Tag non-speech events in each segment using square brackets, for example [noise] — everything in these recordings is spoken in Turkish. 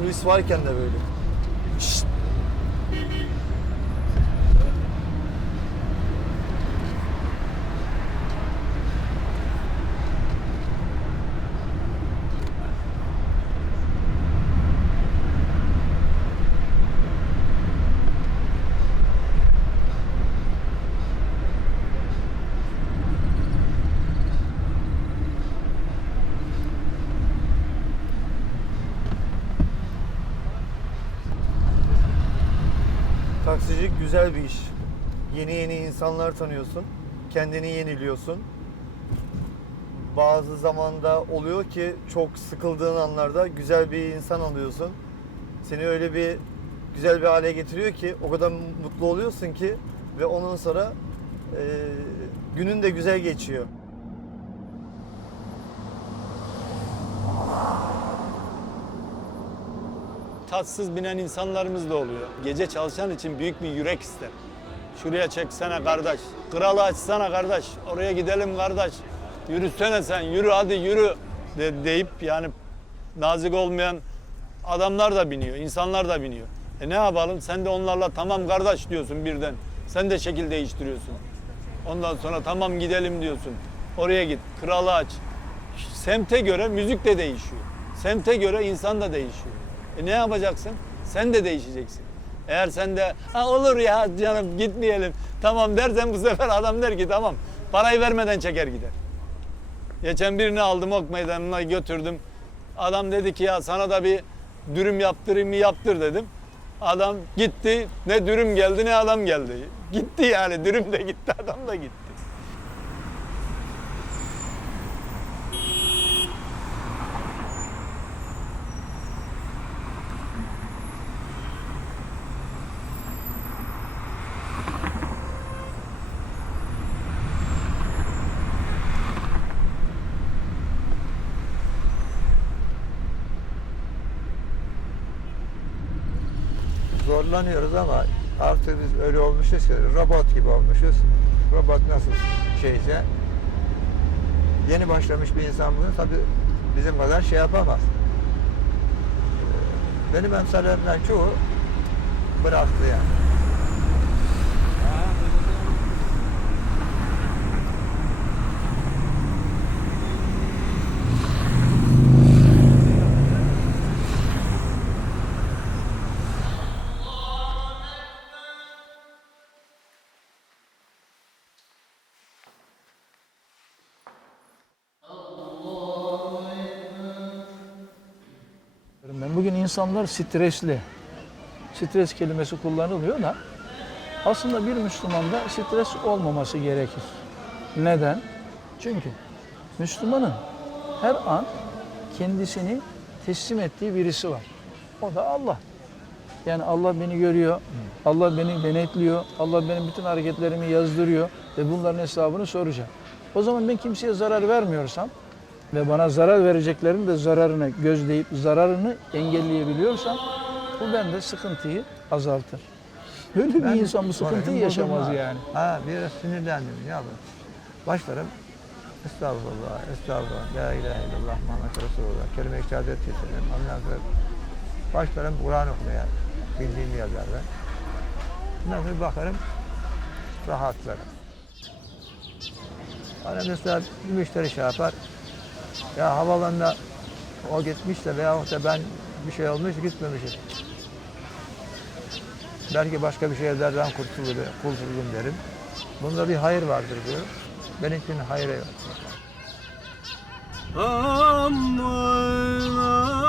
turist varken de böyle. Şşt! Güzel bir iş. Yeni yeni insanlar tanıyorsun. Kendini yeniliyorsun. Bazı zamanda oluyor ki çok sıkıldığın anlarda güzel bir insan alıyorsun. Seni öyle bir güzel bir hale getiriyor ki o kadar mutlu oluyorsun ki ve ondan sonra eee, günün de güzel geçiyor. Tatsız binen insanlarımız da oluyor. Gece çalışan için büyük bir yürek ister. Şuraya çeksene kardeş. Kralı açsana kardeş. Oraya gidelim kardeş. Yürüsene sen. Yürü hadi yürü. De, deyip yani nazik olmayan adamlar da biniyor. insanlar da biniyor. E ne yapalım? Sen de onlarla tamam kardeş diyorsun birden. Sen de şekil değiştiriyorsun. Ondan sonra tamam gidelim diyorsun. Oraya git. Kralı aç. Semte göre müzik de değişiyor. Semte göre insan da değişiyor. E ne yapacaksın? Sen de değişeceksin. Eğer sen de ha olur ya canım gitmeyelim tamam dersen bu sefer adam der ki tamam parayı vermeden çeker gider. Geçen birini aldım ok meydanına götürdüm. Adam dedi ki ya sana da bir dürüm yaptırayım mı yaptır dedim. Adam gitti ne dürüm geldi ne adam geldi. Gitti yani dürüm de gitti adam da gitti. Zorlanıyoruz ama artık biz öyle olmuşuz ki robot gibi olmuşuz. Robot nasıl şeyse yeni başlamış bir insan bunu tabi bizim kadar şey yapamaz. Ee, Benim emsallerimden çoğu bıraktı yani. İnsanlar stresli. Stres kelimesi kullanılıyor da aslında bir Müslümanda stres olmaması gerekir. Neden? Çünkü Müslümanın her an kendisini teslim ettiği birisi var. O da Allah. Yani Allah beni görüyor, Allah beni denetliyor, Allah benim bütün hareketlerimi yazdırıyor ve bunların hesabını soracak. O zaman ben kimseye zarar vermiyorsam ve bana zarar vereceklerin de zararını gözleyip zararını engelleyebiliyorsam bu bende sıkıntıyı azaltır. Böyle bir Ben insan bu sıkıntıyı yaşamaz yani. Ha biraz sinirlendim ya bu. Başlarım Estağfurullah, estağfurullah, la ilahe illallah, Muhammed Resulullah, kelime-i şehadet getirelim. Ondan sonra başlarım Kur'an okumaya, bildiğim yerlerde. Ondan sonra bakarım, rahatlarım. Hani mesela bir müşteri şey yapar, ya havalanına o gitmiş de veyahut da ben bir şey olmuş gitmemişim. Belki başka bir şeylerden kurtulurum, kurtulurum derim. Bunda bir hayır vardır diyor. Benimkinin hayrı yok. Aman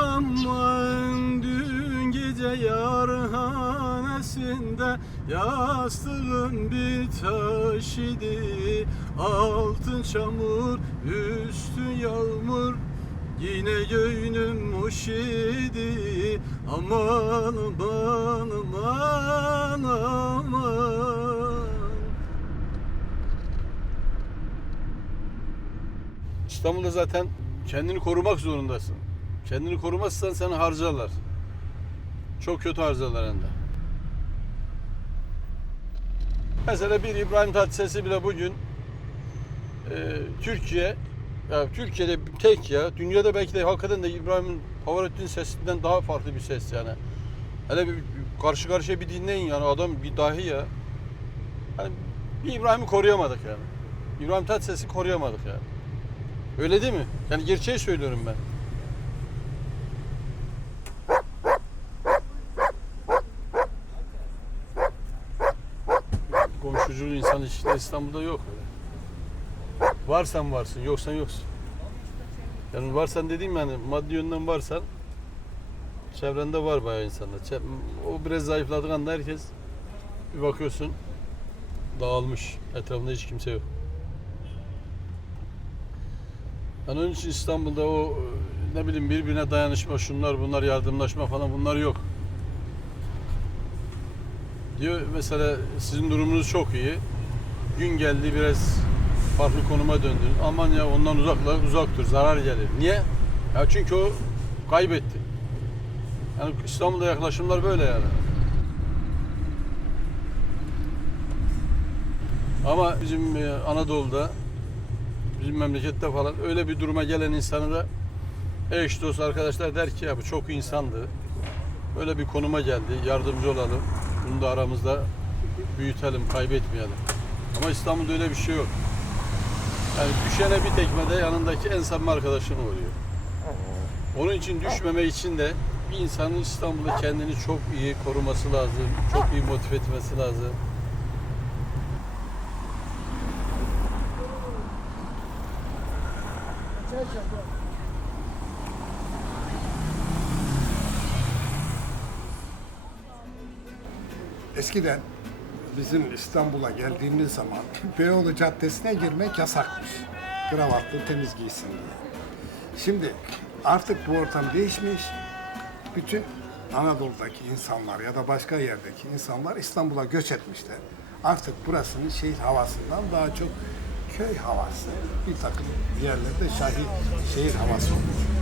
aman dün gece yarhanesinde yastığım bir taş idi Altın çamur üstü yağmur Yine göğnüm hoş idi Aman aman aman aman İstanbul'da zaten kendini korumak zorundasın. Kendini korumazsan seni harcarlar. Çok kötü harcarlar hem de. Mesela bir İbrahim Tatlıses'i bile bugün e, Türkiye Ya Türkiye'de tek ya. Dünyada belki de hakikaten de İbrahim'in Pavarottini sesinden daha farklı bir ses yani. Hele bir, karşı karşıya bir dinleyin yani adam bir dahi ya. Hani bir İbrahim'i koruyamadık yani. İbrahim Tatlıses'i koruyamadık yani. Öyle değil mi? Yani gerçeği söylüyorum ben. İlişkileri İstanbul'da yok öyle. Varsan varsın, yoksan yoksun. Yani varsan dediğim yani maddi yönden varsan çevrende var bayağı insanlar. O biraz zayıfladığı anda herkes bir bakıyorsun dağılmış. Etrafında hiç kimse yok. Yani onun için İstanbul'da o ne bileyim birbirine dayanışma, şunlar bunlar yardımlaşma falan bunlar yok. Diyor mesela sizin durumunuz çok iyi. Gün geldi biraz farklı konuma döndün. Aman ya ondan uzakla uzak dur zarar gelir. Niye? Ya çünkü o kaybetti. Yani İstanbul'da yaklaşımlar böyle yani. Ama bizim e, Anadolu'da bizim memlekette falan öyle bir duruma gelen insanı da eş dost arkadaşlar der ki ya bu çok insandı. Böyle bir konuma geldi. Yardımcı olalım. Bunu da aramızda büyütelim, kaybetmeyelim. Ama İstanbul'da öyle bir şey yok. Yani düşene bir tekmede yanındaki en samimi arkadaşın oluyor. Onun için düşmeme için de bir insanın İstanbul'da kendini çok iyi koruması lazım. Çok iyi motive etmesi lazım. Eskiden bizim İstanbul'a geldiğimiz zaman [laughs] Beyoğlu Caddesi'ne girmek yasakmış. Kravatlı temiz giysin diye. Şimdi artık bu ortam değişmiş. Bütün Anadolu'daki insanlar ya da başka yerdeki insanlar İstanbul'a göç etmişler. Artık burasının şehir havasından daha çok köy havası, bir takım yerlerde şahit şehir havası olmuş.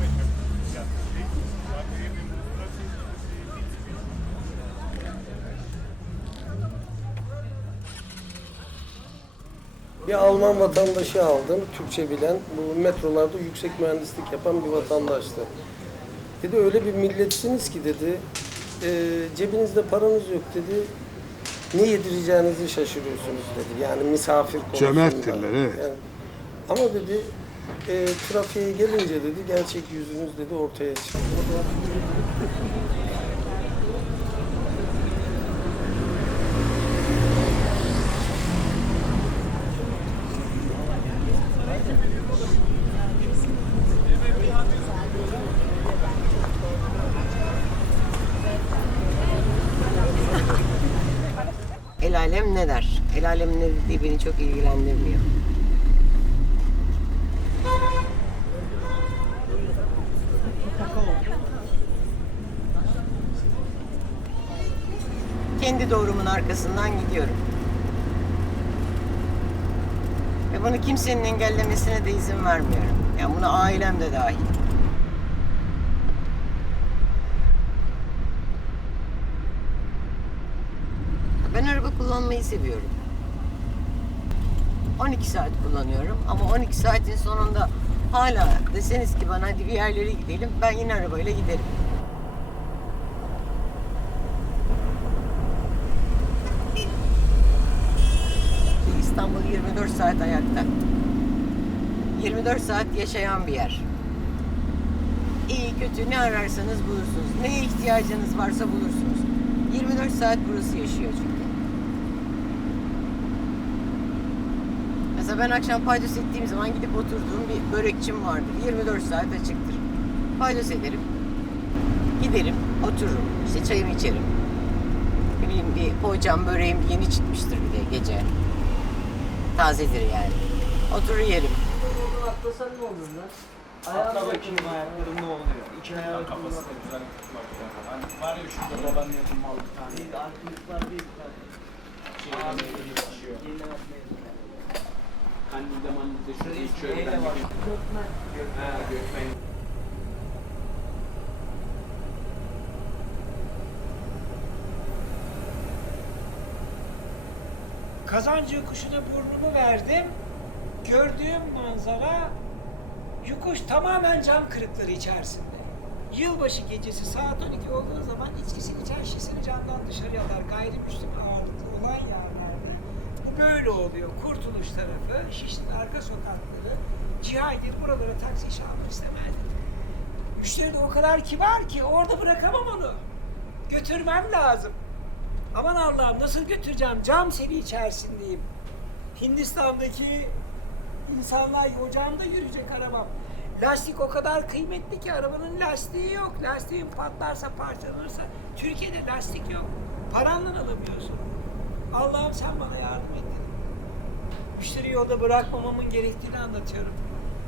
Bir Alman vatandaşı aldım, Türkçe bilen. Bu metrolarda yüksek mühendislik yapan bir vatandaştı. Dedi öyle bir milletsiniz ki dedi, e, cebinizde paranız yok dedi. Ne yedireceğinizi şaşırıyorsunuz dedi. Yani misafir konusunda. Cömerttirler, evet. Yani, ama dedi, e, trafiğe gelince dedi, gerçek yüzünüz dedi ortaya çıktı. El alem ne der? El alem ne dediği beni çok ilgilendirmiyor. Kendi doğrumun arkasından gidiyorum. Ve bunu kimsenin engellemesine de izin vermiyorum. Yani buna ailem de dahil. Ben araba kullanmayı seviyorum. 12 saat kullanıyorum ama 12 saatin sonunda hala deseniz ki bana hadi bir yerlere gidelim ben yine arabayla giderim. İstanbul 24 saat ayakta. 24 saat yaşayan bir yer. İyi kötü ne ararsanız bulursunuz. Neye ihtiyacınız varsa bulursunuz. 24 saat burası yaşıyor çünkü. Mesela ben akşam paydos ettiğim zaman gidip oturduğum bir börekçim vardır. 24 saat açıktır. Paydos ederim. Giderim, otururum. İşte çayımı içerim. Bileyim bir poğaçam, böreğim yeni çıkmıştır bir de gece. Tazedir yani. Oturur yerim. Atla bakayım ayaklarım ne oluyor? İki ayağı kafası da güzel tutmak lazım. Hani var ya şurada babaannemin mal bir tane. Değil, artistler değil. Şeyden yetişiyor. Kandilde mandilde şurada içiyor. Gökmen. Ha, Gökmen. Kazancı kuşuna burnumu verdim. Gördüğüm manzara Yokuş tamamen cam kırıkları içerisinde. Yılbaşı gecesi saat 12 olduğu zaman içkisini içen şişini camdan dışarıya atar. Gayrimüslim ağırlıklı olan yerlerde. Bu böyle oluyor. Kurtuluş tarafı, Şişli'nin arka sokakları, Cihangir buralara taksi işi almak istemezdi. Müşteri de o kadar kibar ki orada bırakamam onu. Götürmem lazım. Aman Allah'ım nasıl götüreceğim? Cam seli içerisindeyim. Hindistan'daki insanlar o yürüyecek arabam. Lastik o kadar kıymetli ki arabanın lastiği yok. Lastiğin patlarsa parçalanırsa Türkiye'de lastik yok. Paranla alamıyorsun. Allah'ım sen bana yardım et dedim. Müşteriyi yolda bırakmamamın gerektiğini anlatıyorum.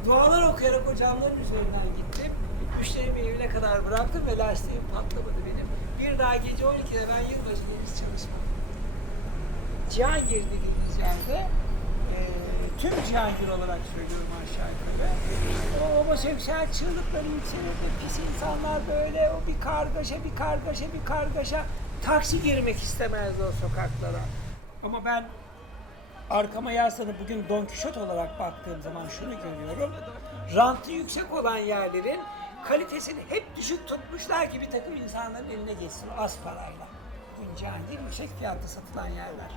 Dualar okuyarak o camların üzerinden gittim. Müşterimi evine kadar bıraktım ve lastiğim patlamadı. Bir daha gece 12'de ben yılbaşı deniz çalışmam. Cihangir dediğimiz yerde e, tüm Cihangir olarak söylüyorum aşağı yukarı. O homoseksüel çığlıkları yükselirdi. Pis insanlar böyle o bir kargaşa bir kargaşa bir kargaşa. Taksi girmek istemezdi o sokaklara. Ama ben arkama yaslanıp bugün Don Kişot olarak baktığım zaman şunu görüyorum. Rantı yüksek olan yerlerin kalitesini hep düşük tutmuşlar ki bir takım insanların eline geçsin az parayla. Bugün Cihangir yüksek fiyatlı satılan yerler.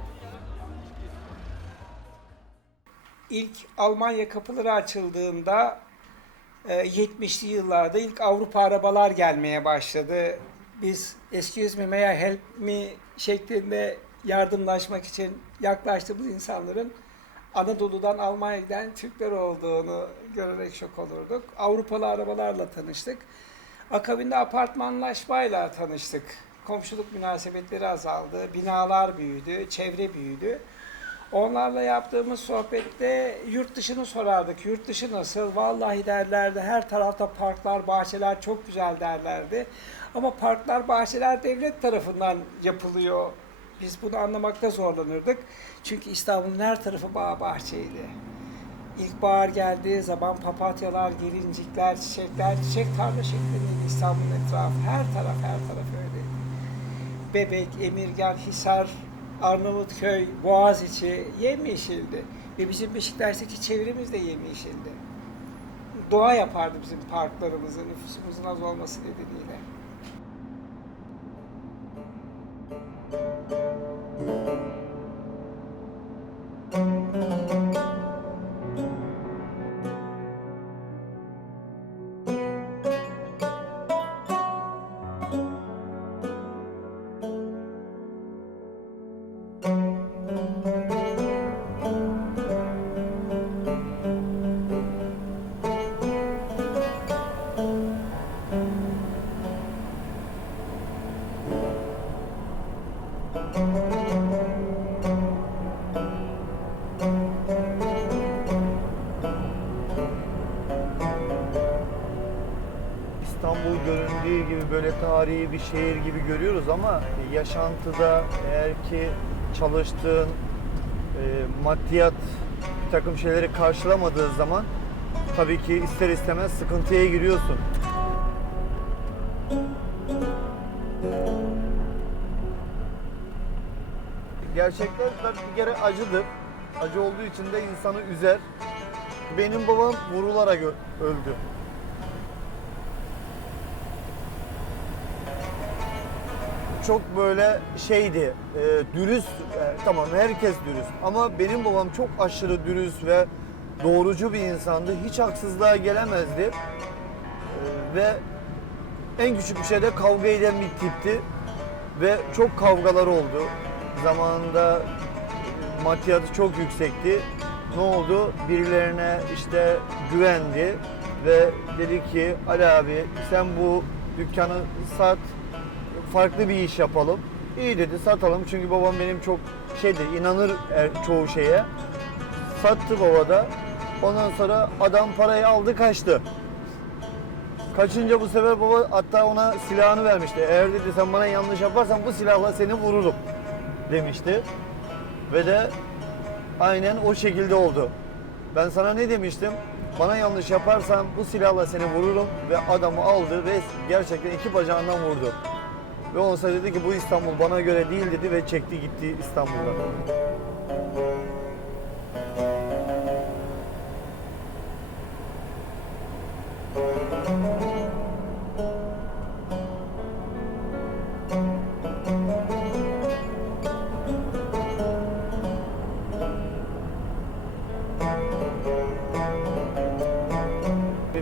İlk Almanya kapıları açıldığında e, 70'li yıllarda ilk Avrupa arabalar gelmeye başladı. Biz excuse me, may I help me şeklinde yardımlaşmak için yaklaştığımız insanların Anadolu'dan Almanya'ya giden Türkler olduğunu görerek şok olurduk. Avrupalı arabalarla tanıştık. Akabinde apartmanlaşmayla tanıştık. Komşuluk münasebetleri azaldı, binalar büyüdü, çevre büyüdü. Onlarla yaptığımız sohbette yurt dışını sorardık. Yurt dışı nasıl? Vallahi derlerdi. Her tarafta parklar, bahçeler çok güzel derlerdi. Ama parklar, bahçeler devlet tarafından yapılıyor. Biz bunu anlamakta zorlanırdık. Çünkü İstanbul'un her tarafı bağ bahçeydi. İlkbahar geldiği zaman papatyalar, gelincikler, çiçekler, çiçek tarla şeklindeydi İstanbul'un etrafı. Her taraf, her taraf öyleydi. Bebek, Emirgan, Hisar, Arnavutköy, Boğaziçi yemyeşildi. Ve bizim Beşiktaş'taki çevremiz de yemyeşildi. Doğa yapardı bizim parklarımızı nüfusumuzun az olması nedeniyle. Tarihi bir şehir gibi görüyoruz ama yaşantıda eğer ki çalıştığın e, maddiyat bir takım şeyleri karşılamadığı zaman tabii ki ister istemez sıkıntıya giriyorsun. Gerçekler tabii bir kere acıdır. Acı olduğu için de insanı üzer. Benim babam vurularak öldü. Çok böyle şeydi, e, dürüst, e, tamam herkes dürüst ama benim babam çok aşırı dürüst ve doğrucu bir insandı. Hiç haksızlığa gelemezdi. E, ve en küçük bir şeyde kavga eden bir tipti. Ve çok kavgalar oldu. Zamanında e, maddiyatı çok yüksekti. Ne oldu? Birilerine işte güvendi ve dedi ki Ali abi sen bu dükkanı sat farklı bir iş yapalım. İyi dedi satalım çünkü babam benim çok şeydi inanır er- çoğu şeye. Sattı baba da. Ondan sonra adam parayı aldı kaçtı. Kaçınca bu sefer baba hatta ona silahını vermişti. Eğer dedi sen bana yanlış yaparsan bu silahla seni vururum demişti. Ve de aynen o şekilde oldu. Ben sana ne demiştim? Bana yanlış yaparsan bu silahla seni vururum ve adamı aldı ve gerçekten iki bacağından vurdu. Ve olsa dedi ki bu İstanbul bana göre değil dedi ve çekti gitti İstanbul'dan.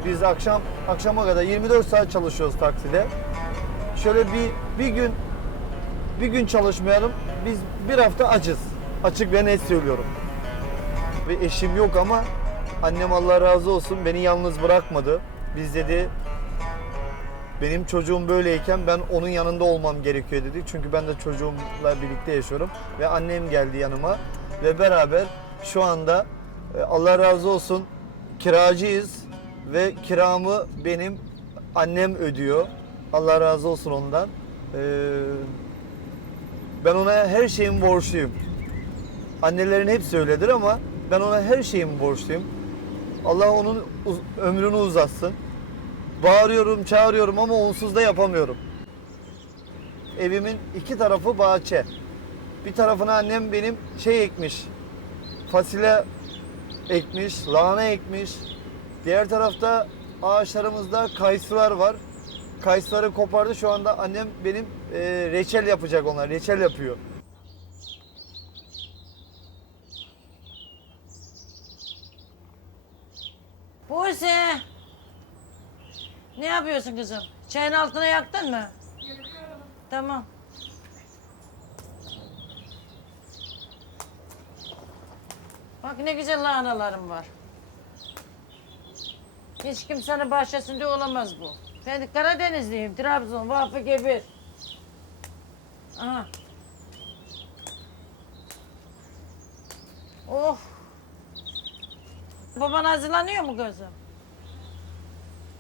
Biz akşam akşama kadar 24 saat çalışıyoruz takside. Şöyle bir bir gün bir gün çalışmayalım. Biz bir hafta acız. Açık ve net söylüyorum. Ve eşim yok ama annem Allah razı olsun beni yalnız bırakmadı. Biz dedi benim çocuğum böyleyken ben onun yanında olmam gerekiyor dedi. Çünkü ben de çocuğumla birlikte yaşıyorum. Ve annem geldi yanıma ve beraber şu anda e, Allah razı olsun kiracıyız ve kiramı benim annem ödüyor. Allah razı olsun ondan. Ee, ben ona her şeyin borçluyum. Annelerin hepsi öyledir ama ben ona her şeyin borçluyum. Allah onun uz- ömrünü uzatsın. Bağırıyorum, çağırıyorum ama onsuz da yapamıyorum. Evimin iki tarafı bahçe. Bir tarafına annem benim şey ekmiş. Fasulye ekmiş, lahana ekmiş. Diğer tarafta ağaçlarımızda kayısılar var. Kayısıları kopardı. Şu anda annem benim e, reçel yapacak onlar. Reçel yapıyor. Buse! Ne yapıyorsun kızım? Çayın altına yaktın mı? Tamam. Bak ne güzel lahanalarım var. Hiç kimsenin bahçesinde olamaz bu. Ben Karadenizliyim, Trabzon, Vafı Gebir. Aha. Oh! Baban hazırlanıyor mu kızım?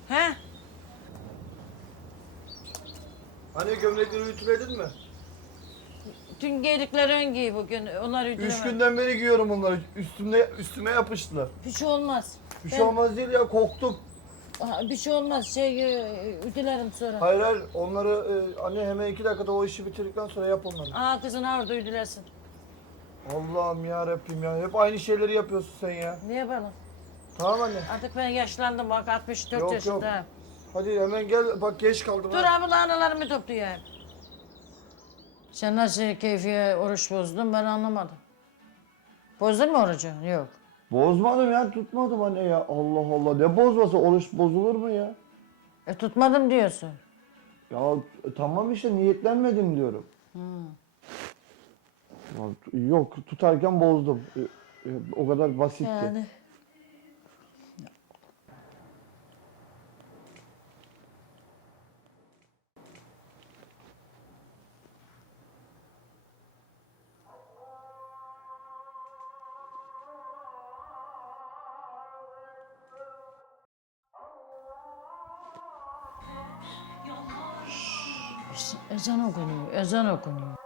He? Hani gömlekleri ütüledin mi? Tüm giydikleri ön giy bugün. Onlar Üç üdülemez. günden beri giyiyorum onları. Üstümde üstüme yapıştılar. Şey olmaz. Bir Ben- olmaz değil ya korktum. Ha, Bir şey olmaz. Şey e, sonra. Hayır hayır onları e, anne hemen iki dakikada o işi bitirdikten sonra yap onları. Aa kızın orada üdülesin. Allah'ım ya Rabbim ya. Hep aynı şeyleri yapıyorsun sen ya. Ne yapalım? Tamam anne. Artık ben yaşlandım bak 64 Yok, yok. Hadi hemen gel. Bak geç kaldım. Dur ha. abi lahanalarımı toplayayım. Sen nasıl keyfiye oruç bozdun ben anlamadım. Bozdun mu orucu? Yok. Bozmadım ya tutmadım anne ya. Allah Allah ne bozması oruç bozulur mu ya? E tutmadım diyorsun. Ya t- tamam işte niyetlenmedim diyorum. Ya, t- yok tutarken bozdum. E, e, O kadar basitti. Yani. じゃなくにえじゃなくに。